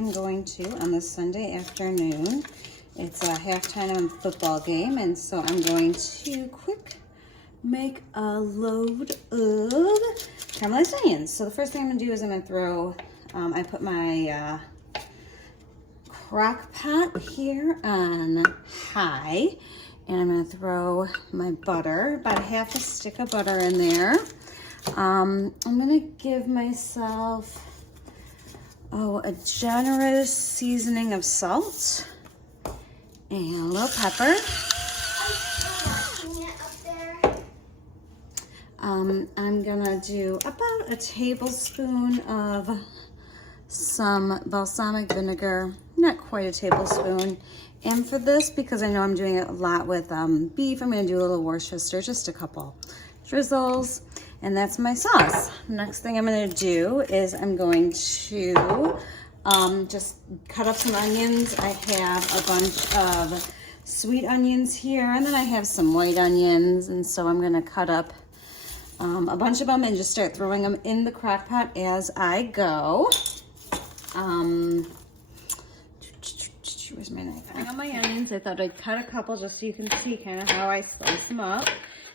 am going to, on this Sunday afternoon, it's a halftime football game, and so I'm going to quick make a load of caramelized onions. So the first thing I'm gonna do is I'm gonna throw, I put my crock pot here on high, and I'm gonna throw my butter, about a half a stick of butter in there. I'm gonna give myself, a generous seasoning of salt and a little pepper. I'm gonna do about a tablespoon of some balsamic vinegar, not quite a tablespoon. And for this, because I know I'm doing it a lot with beef, I'm gonna do a little Worcester, just a couple drizzles, and that's my sauce. Next thing I'm gonna do is I'm going to just cut up some onions. I have a bunch of sweet onions here, and then I have some white onions, and so I'm gonna cut up a bunch of them and just start throwing them in the crock pot as I go. Where's my knife? I got my onions. I thought I'd cut a couple just so you can see kind of how I slice them up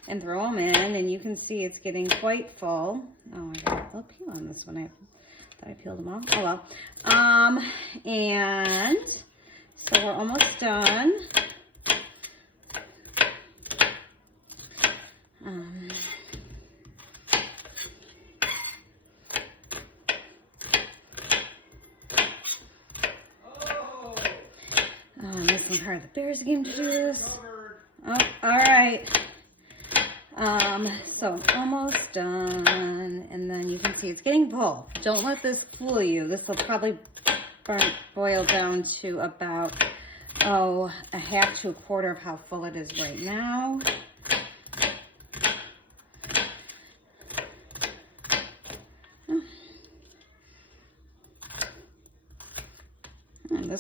and throw them in, and you can see it's getting quite full. Oh, I got a little peel on this one. I thought I peeled them off. Oh well. And so we're almost done. This one's hard. The Bears game to do this. Oh, all right. So almost done, and then you can see it's getting full. Don't let this fool you. This will probably boil down to about a half to a quarter of how full it is right now.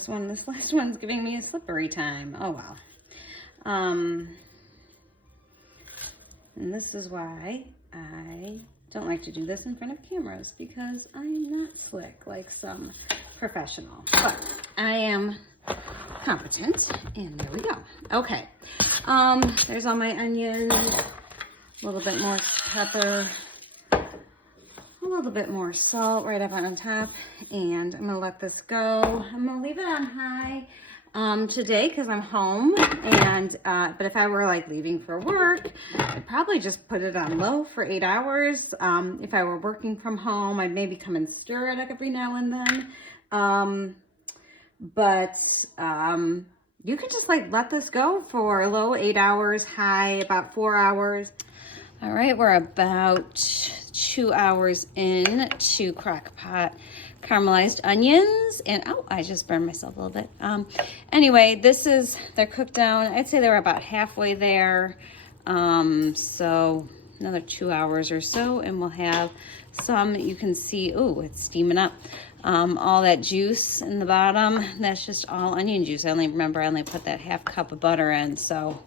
And this last one's giving me a slippery time. Oh well. And this is why I don't like to do this in front of cameras, because I'm not slick like some professional, but I am competent, and there we go. Okay, there's all my onions, a little bit more pepper, a little bit more salt right up on top, and I'm gonna let this go. I'm gonna leave it on high today because I'm home, and but if I were like leaving for work, I'd probably just put it on low for 8 hours. If I were working from home, I'd maybe come and stir it every now and then. But you could just like let this go for low 8 hours, high about 4 hours. All right, we're about 2 hours in to crock pot caramelized onions, and I just burned myself a little bit. Anyway, they're cooked down. I'd say they're about halfway there. So another 2 hours or so, and we'll have some. You can see, it's steaming up. All that juice in the bottom, that's just all onion juice. I only put that half cup of butter in, so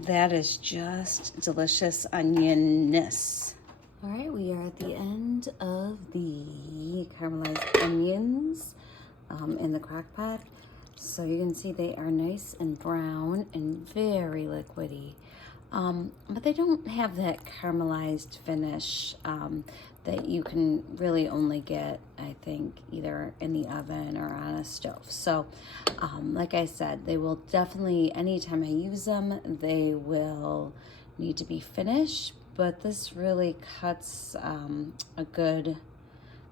that is just delicious onionness. All right, we are at the end of the caramelized onions in the crock pot. So you can see they are nice and brown and very liquidy. But they don't have that caramelized finish that you can really only get, I think, either in the oven or on a stove. So like I said, they will definitely, anytime I use them, they will need to be finished. But this really cuts a good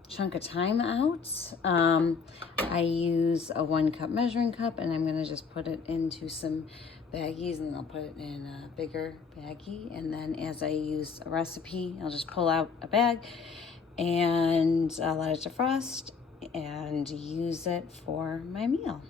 chunk of time out. I use a 1 cup measuring cup, and I'm gonna just put it into some baggies, and I'll put it in a bigger baggie, and then as I use a recipe, I'll just pull out a bag and let it defrost and use it for my meal.